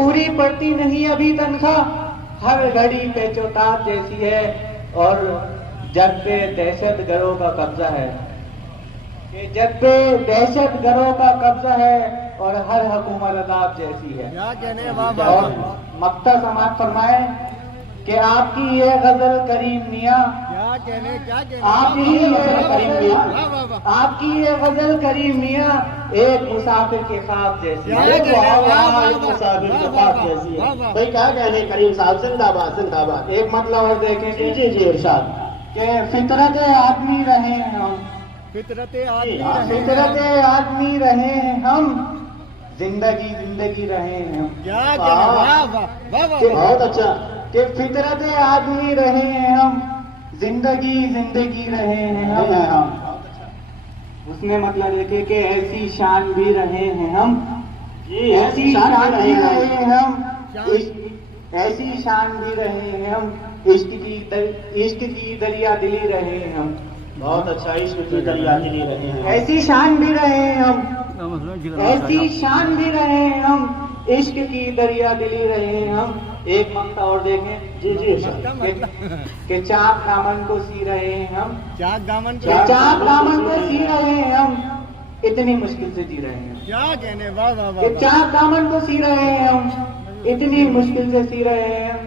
पूरी पड़ती नहीं अभी तनख्वाह, हर घड़ी पेचोताप जैसी है और जग पे दहशत गरों का कब्जा है। कि जग पे दहशत गरों का कब्जा है और हर हुकूमत अदाब जैसी है। क्या कहने और मक्ता समाज फरमाए कि आपकी ये गजल करीम मियाँ, आपकी ये गजल करीम मियाँ एक मुसाफिर के ख्वाब जैसी है। एक मुसाफिर के ख्वाब जैसी है। भाई क्या कहने करीम साहब, जिंदाबाद जिंदाबाद। एक मतलब और देखें जी जी जी इरशाद कि फितरत आदमी रहे हैं हम, फितरत आदमी रहे हैं हम, जिंदगी रहे हैं हम। बहुत अच्छा। कि फितरत आदमी रहे हैं हम, जिंदगी रहे हैं हम। उसने मतलब देखे कि ऐसी शान भी रहे हैं हम, ऐसी शान भी रहे हैं हम, ऐसी शान भी रहे हैं हम, इश्क की दरिया दिली रहे हैं हम। बहुत अच्छा, इश्क की दरिया दिली रहे हैं। ऐसी शान भी रहे हैं हम, ऐसी शान भी रहे हैं हम, इश्क की दरिया दिली रहे हैं हम। एक मक्ता और देखें जी जी कि चाक दामन को सी रहे हैं हम, चाक दामन को सी रहे हैं हम, इतनी मुश्किल से जी रहे हैं। क्या कहने, वाह वाह कि चाक दामन को सी रहे हैं हम, इतनी मुश्किल से सी रहे हैं।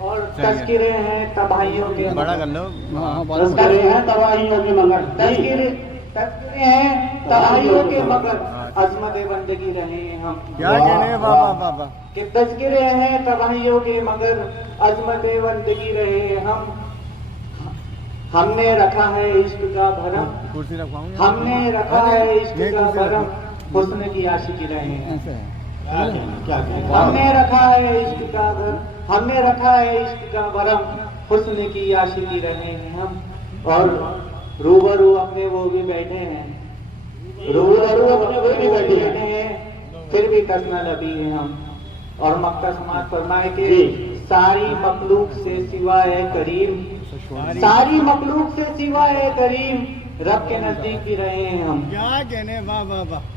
और तस्किरे हैं तबाहियों के, बड़ा कर लो, तस्किरे हैं तबाहियों के मगर, तस्किरे हैं तबाहियों के मगर, अजमत बंदगी रहे हैं हम। क्या कहने, वाह वाह वाह। कि तस्किरे हैं तबाहियों के मगर, अजमत बंदगी रहे हैं हम। हमने रखा है इश्क का भरम, कुर्सी रखवाऊंगा, हमने रखा है इश्क का भरम, हुस्न की आशिकी रहे हैं। हमने रखा है इश्क का भरम, हमने रखा है इश्क का भरम, हुस्न की आशिकी रहे हैं हम। और रूबरू अपने वो भी बैठे हैं, रूबरू अपने वो भी बैठे हैं, फिर भी कसना लबी है हम। और मक्का समाज फरमाए कि सारी मखलूक से सिवाय करीम, सारी मखलूक से सिवाय करीम, रब के नजदीक भी रहे हैं हम। क्या कहने, वाह वाह वाह।